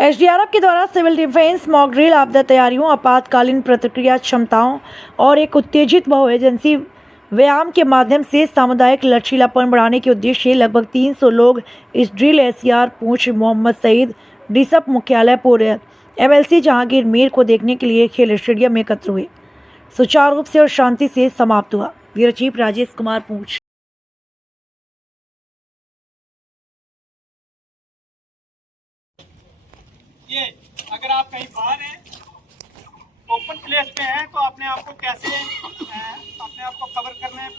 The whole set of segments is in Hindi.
एसडीआरएफ के द्वारा सिविल डिफेंस मॉक ड्रिल आपदा तैयारियों, आपातकालीन प्रतिक्रिया क्षमताओं और एक उत्तेजित बहु एजेंसी व्यायाम के माध्यम से सामुदायिक लचीलापन बढ़ाने के उद्देश्य से लगभग 300 लोग इस ड्रिल एससीआर पूंछ मोहम्मद सईद डिसप मुख्यालय पूर्व एमएलसी जहांगीर मीर को देखने के लिए खेल स्टेडियम में एकत्र हुए। सुचारू रूप से और शांति से समाप्त हुआ। ब्यूरो चीफ राजेश कुमार पूंछ। ये अगर आप कहीं बाहर हैं, ओपन प्लेस पे हैं, तो अपने आप को कैसे अपने आप को कवर करना है,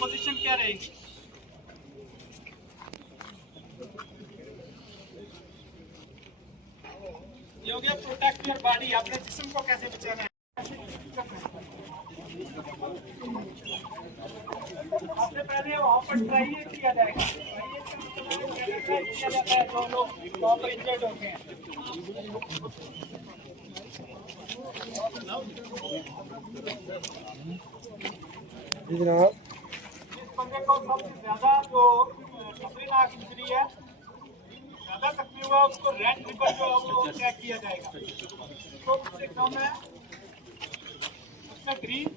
पोजीशन क्या रहेगी। ये हो गया प्रोटेक्ट योर बॉडी, अपने जिस्म को कैसे बचाना है। सबसे पहले वहाँ पर ट्राई किया जाएगा, जो लोग वहाँ पर इंजर्ड होते हैं। इस बंदे को सबसे ज्यादा जो खतरनाक इंजरी है, ज्यादा जख्मी हुआ, उसको रेड रिबन जो है वो ट्रैक किया जाएगा। तो उससे कम है उसका ग्रीन,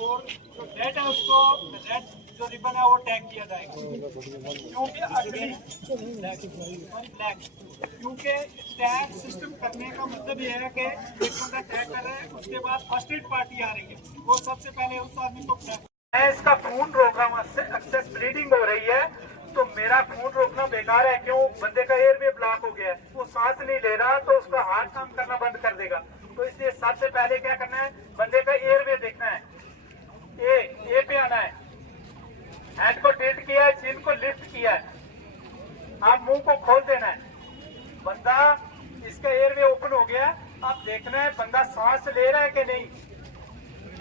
और जो रेड है उसको रेड जो रिबन है वो टैग किया जाएगा। क्योंकि अगली ब्लैक, क्योंकि टैग सिस्टम करने का मतलब ये है कि एक बंदा टैग कर रहा है, उसके बाद फर्स्ट एड पार्टी आ रही है, वो सबसे पहले उस आदमी को मैं इसका खून रोक रहा हूँ, एक्सेस ब्लीडिंग हो रही है, तो मेरा खून रोकना बेकार है। क्यों? बंदे का एयरवे ब्लॉक हो गया है, वो सांस नहीं ले रहा, तो उसका हार्ट काम करना बंद कर देगा। तो इसलिए सबसे पहले क्या करना है, बंदे का एयरवे देखना है। ए पे आना है, हैंड को टिल्ट किया है, चिन को लिफ्ट किया है, आप मुंह को खोल देना है। बंदा इसका एयरवे ओपन हो गया, आप देखना है बंदा सांस ले रहा है कि नहीं।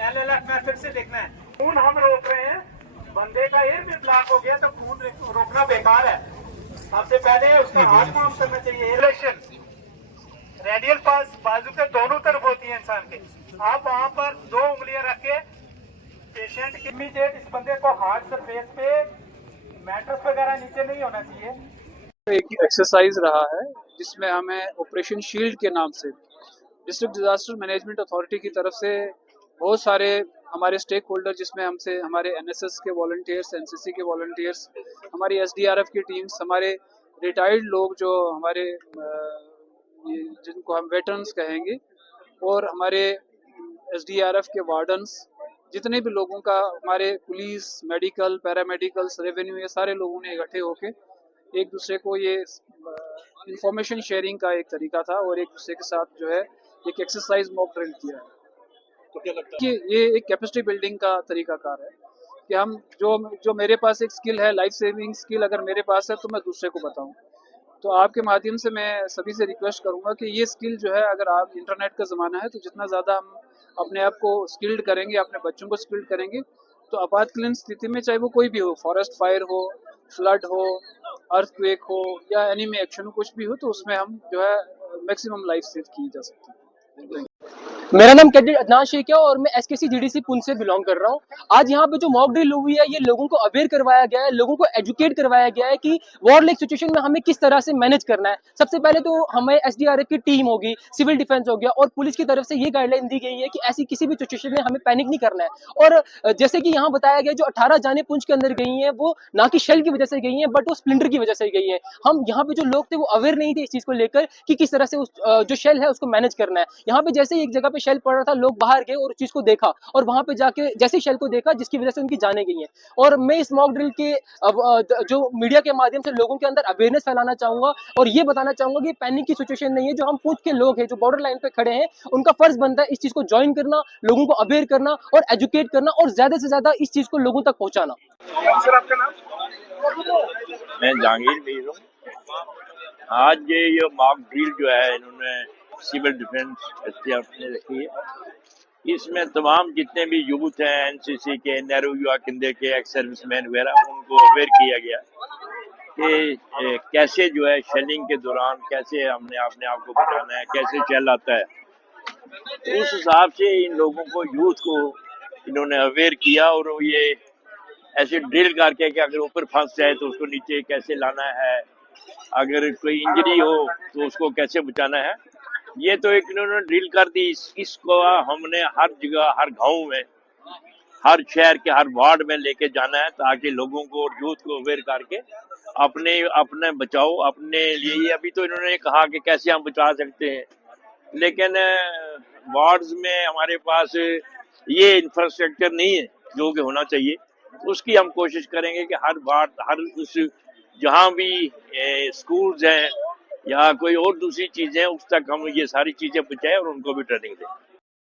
एलएलएफ मेथड से देखना है। खून हम रोक रहे हैं, बंदे का एयरवे ब्लॉक हो गया तो खून रोकना बेकार है। सबसे पहले उसका हार्ट काम करना चाहिए। एयरेशन रेडियल पास बाजू के दोनों तरफ होती है इंसान के। आप वहां पर 2 उंगलियां रख के पेशेंट की इमीडिएट इस बंदे को हार्ट सरफेस पे मैट्रेस वगैरह नीचे नहीं होना चाहिए। एक एक्सरसाइज रहा है जिसमें हमें ऑपरेशन शील्ड के नाम से डिस्ट्रिक्ट डिजास्टर मैनेजमेंट अथॉरिटी की तरफ से बहुत सारे हमारे स्टेक होल्डर, जिसमें हमसे हमारे एनएसएस के वॉलंटियर्स, एनसीसी के वॉलंटियर्स, हमारी एसडीआरएफ की टीम्स, हमारे रिटायर्ड लोग जो हमारे जिनको हम वेटरन्स कहेंगे, और हमारे एसडीआरएफ के वार्डन्स, जितने भी लोगों का, हमारे पुलिस, मेडिकल, पैरामेडिकल्स, रेवेन्यू, ये सारे लोगों ने इकट्ठे होके एक दूसरे को ये इंफॉर्मेशन शेयरिंग का एक तरीका था, और एक दूसरे के साथ जो है एक एक्सरसाइज मॉक ड्रिल किया है। तो क्या लगता है कि ये एक कैपेसिटी बिल्डिंग का तरीकाकार है कि हम जो मेरे पास एक स्किल है, लाइफ सेविंग स्किल अगर मेरे पास है, तो मैं दूसरे को बताऊं। तो आपके माध्यम से मैं सभी से रिक्वेस्ट करूंगा कि ये स्किल जो है, अगर आप इंटरनेट का ज़माना है, तो जितना ज़्यादा हम अपने आप को स्किल्ड करेंगे, अपने बच्चों को स्किल्ड करेंगे, तो आपातकालीन स्थिति में, चाहे वो कोई भी हो, फॉरेस्ट फायर हो, फ्लड हो, अर्थक्वेक हो, या एनिमी एक्शन हो, कुछ भी हो, तो उसमें हम जो है मैक्सिमम लाइफ सेव की जा सकती है। मेरा नाम कैडेट अदनान शेख है और मैं एसकेसी जीडीसी पुंछ से बिलोंग कर रहा हूँ। आज यहाँ पे जो मॉक ड्रिल हुई है, ये लोगों को अवेयर करवाया गया है, लोगों को एजुकेट करवाया गया है कि वॉर लाइक सिचुएशन में हमें किस तरह से मैनेज करना है। सबसे पहले तो हमें एसडीआरएफ की टीम होगी, सिविल डिफेंस हो गया, और पुलिस की तरफ से ये गाइडलाइन दी गई है कि ऐसी किसी भी सिचुएशन में हमें पैनिक नहीं करना है। और जैसे कि यहाँ बताया गया, जो 18 जाने पुंछ के अंदर गई हैं, वो ना कि शेल की वजह से गई हैं, बट वो स्प्लिंटर की वजह से गई है। हम यहाँ पे जो लोग थे, वो अवेयर नहीं थे इस चीज को लेकर कि किस तरह से उस जो शेल है उसको मैनेज करना है। यहाँ पे जैसे एक जगह पे शेल पड़ रहा था, लोग बाहर गए और उस चीज को देखा, और वहां पे जाके जैसे शेल को देखा, जिसकी वजह से उनकी जानें गई हैं। और मैं इस मॉक ड्रिल के जो मीडिया के माध्यम से लोगों के अंदर अवेयरनेस फैलाना चाहूंगा, और ये बताना चाहूंगा कि पैनिक की सिचुएशन नहीं है। जो हम पूंछ के लोग हैं, जो बॉर्डर लाइन पे खड़े हैं, उनका फर्ज बनता है इस चीज को ज्वाइन करना, लोगों को अवेयर करना और एजुकेट करना, और ज्यादा से ज्यादा इस चीज को लोगों तक पहुंचाना। सर आपका नाम? मैं जहांगीर मीर हूँ। आज ये मॉक ड्रिल जो है, इन्होंने सिविल डिफेंस एसटीएफ ने रखी है। इसमें तमाम जितने भी यूथ हैं, एनसीसी के, नेहरू युवा केंद्र के, एक्स सर्विसमैन वगैरह, उनको अवेयर किया गया कि कैसे जो है शेलिंग के दौरान कैसे हमने अपने आप को बचाना है, कैसे शेल आता है। तो उस हिसाब से इन लोगों को, यूथ को इन्होंने अवेयर किया, और ये ऐसे ड्रिल करके कि अगर ऊपर फंस जाए तो उसको नीचे कैसे लाना है, अगर कोई इंजरी हो तो उसको कैसे बचाना है। ये तो एक इन्होंने ड्रिल कर दी, इसको हमने हर जगह, हर गांव में, हर शहर के हर वार्ड में लेके जाना है, ताकि लोगों को और यूथ को अवेयर करके अपने अपने बचाओ अपने लिए। अभी तो इन्होंने कहा कि कैसे हम बचा सकते हैं, लेकिन वार्ड्स में हमारे पास ये इंफ्रास्ट्रक्चर नहीं है जो कि होना चाहिए। उसकी हम कोशिश करेंगे कि हर वार्ड, हर उस जहाँ भी स्कूल्स हैं या कोई और दूसरी चीजें हैं, उस तक हम ये सारी चीजें पहुंचाएं और उनको भी ट्रेनिंग दें।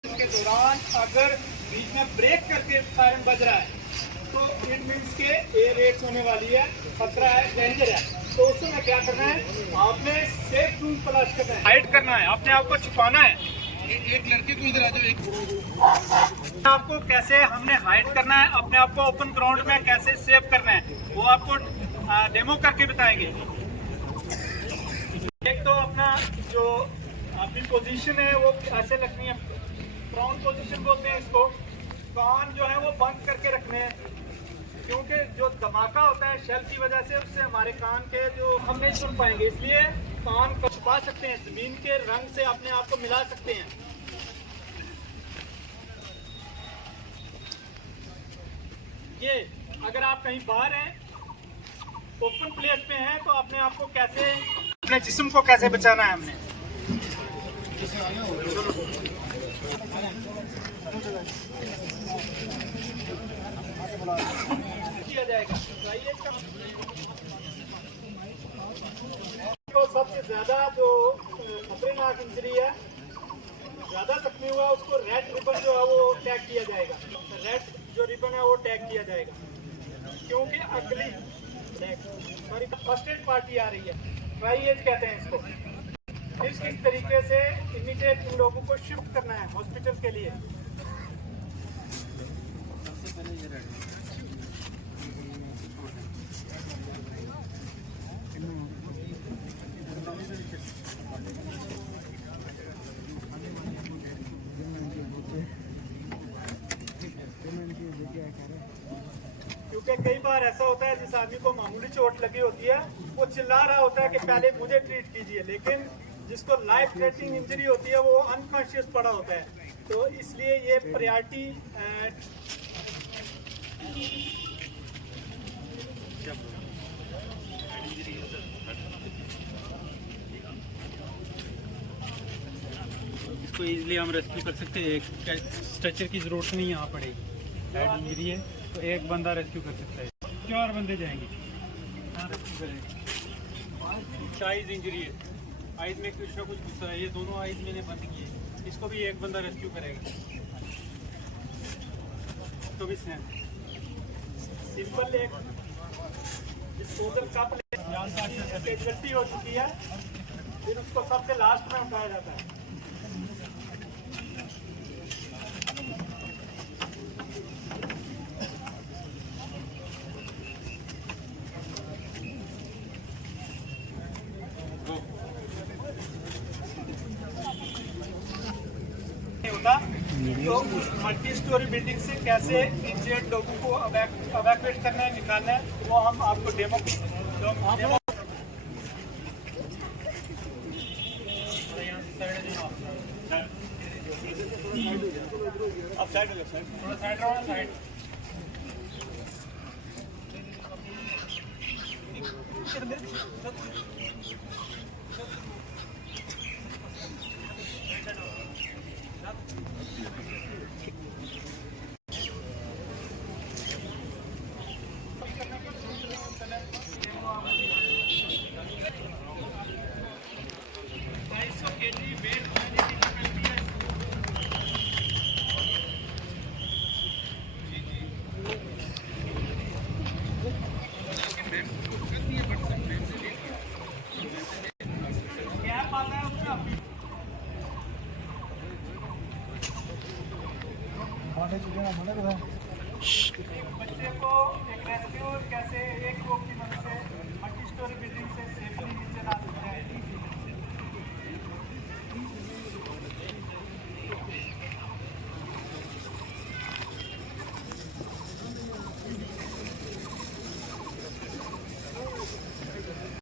के दौरान अगर बीच में ब्रेक करके सायरन बज रहा है तो इट मीन्स के एयर रेस होने वाली है, खतरा है, डेंजर है। तो उस समय क्या करना है, आपने सेफ रूम तलाश करना है, हाइड करना है, अपने आप को छुपाना है। एक लड़के को इधर आ जाओ, एक आपको कैसे हमने हाइड करना है, अपने आप को ओपन ग्राउंड में कैसे सेव करना है, वो आपको डेमो करके बताएंगे। एक तो अपना जो अपनी पोजीशन है वो ऐसे रखनी है, प्राउन पोजीशन बोलते हैं इसको। कान जो है वो बंद करके रखने हैं, क्योंकि जो धमाका होता है शेल की वजह से, उससे हमारे कान के जो हम नहीं सुन पाएंगे, इसलिए कान को छुपा सकते हैं, जमीन के रंग से अपने आप को मिला सकते हैं। ये अगर आप कहीं बाहर हैं, ओपन प्लेस पे हैं, तो अपने आप को कैसे, अपने जिस्म को कैसे बचाना है हमने। किया जाएगा तो सबसे ज्यादा जो खतरनाक इंजरी है, ज्यादा जख्मी हुआ, उसको रेड रिबन जो है वो टैग किया जाएगा। रेड जो रिबन है वो टैग किया जाएगा, क्योंकि अगली हमारी फर्स्ट एड पार्टी आ रही है, ट्राई एज कहते हैं इसको। किस तरीके से इमीडिएट इन लोगों को शिफ्ट करना है हॉस्पिटल के लिए। क्योंकि कई बार ऐसा होता है जिस आदमी को मामूली चोट लगी होती है वो चिल्ला रहा होता है कि पहले मुझे ट्रीट कीजिए, लेकिन जिसको लाइफ थ्रेटनिंग इंजरी होती है वो अनकॉन्शियस पड़ा होता है। तो इसलिए ये प्रायोरिटी इसको इजीली हम रेस्क्यू कर सकते हैं, एक स्ट्रेचर की ज़रूरत नहीं यहाँ पड़ेगी। हेड इंजरी है तो एक बंदा रेस्क्यू कर सकता है, 4 बंदे जाएंगे, रेस्क्यू करेंगे। आइज इंजरी है, आइज में कुछ ना कुछ गुस्सा है, ये दोनों आइज मैंने बंद किए, इसको भी एक बंदा रेस्क्यू करेगा। तो भी सिंपल एक डिस्पोजल कप कैजुअल्टी हो चुकी है, फिर उसको सबसे लास्ट में उठाया जाता है। होता तो उस मल्टी स्टोरी बिल्डिंग से कैसे इंजर्ड लोगों को एवैक्यूएट करना है, निकालना है, वो हम आपको डेमो थोड़ा साइड रहो, साइड बच्चे को एक रेस्क्यू कैसे, एक लोग